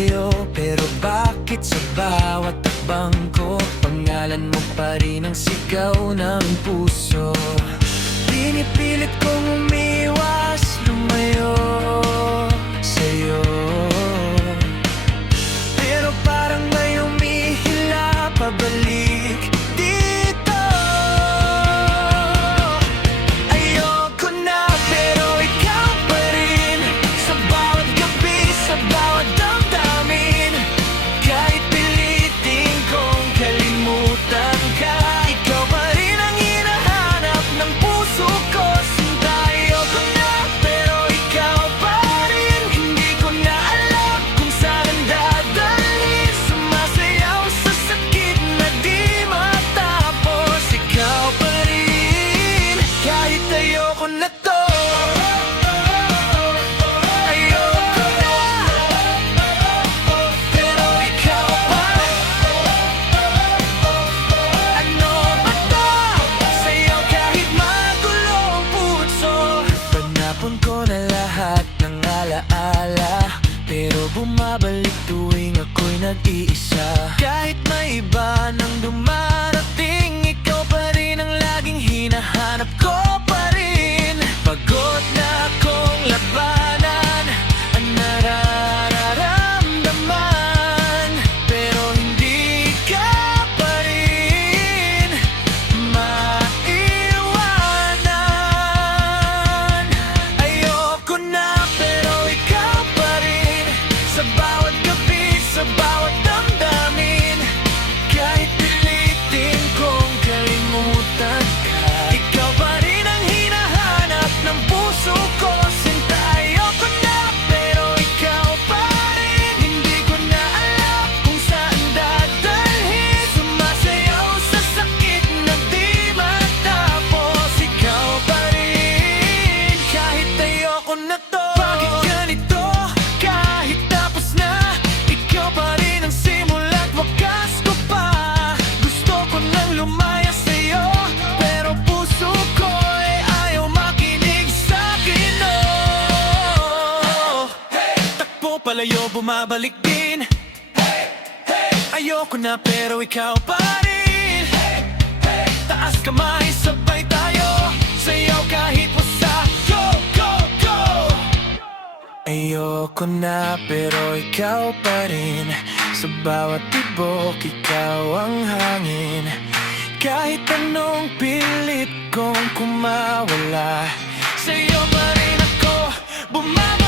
sa'yo, pero bakit sa bawat takbang ko pangalan mo pa rin ang sigaw ng puso? Pinipilit kong umiwas, lumayo sa'yo, pero parang may humihila pabalik dito. Ayoko na pero ikaw pa rin, sa bawat gabi, sa bawat damdamin. Kahit pilitin kong kalimutan ka, ikaw pa rin ang hinahanap ng puso ko. Sinta, ayoko na pero ikaw pa rin. Hindi ko na alam kung saan dadalhin, sumasayaw sa sakit na di matapos. Ikaw pa rin, kahit ayoko na to. Ayoko na, pero ikaw pa. Ano ba to? Sa'yo kahit magulo ang puso. Panapon ko na lahat ng alaala, pero bumabalik tuwing ako'y nag-iisa. Kahit may iba nang dumarating, ikaw pa rin ang laging hinahanap ko pa rin. Pagod na akong labanan ang nararamdaman, pero hindi ka pa rin maiwanan. Ayoko na pero ikaw pa rin, sa bawat gabi, sa bawat damdamin. Kahit pilitin kong kalimutan ka, ikaw pa rin ang hinahanap ng puso ko. Sinta, ayoko na pero ikaw pa rin. Hindi ko na alam kung saan dadalhin, sumasayaw sa sakit na di matapos. Ikaw pa rin, kahit ayoko na to. Bakit ganito? Kahit tapos na, ikaw pa rin ang simula't wakas ko pa. Gusto ko nang lumaya sa'yo, pero puso ko ay ayaw makinig sa'kin, oh. Takbo palayo, bumabalik din. Ayoko na pero ikaw pa rin. Taas kamay, sabay tayo, sayaw kahit wasa. Go, go, go! Ayoko na pero ikaw pa rin, sa bawat tibok ikaw ang hangin. Kahit anong pilit kong kumawala, sa'yo pa rin ako bumabalik.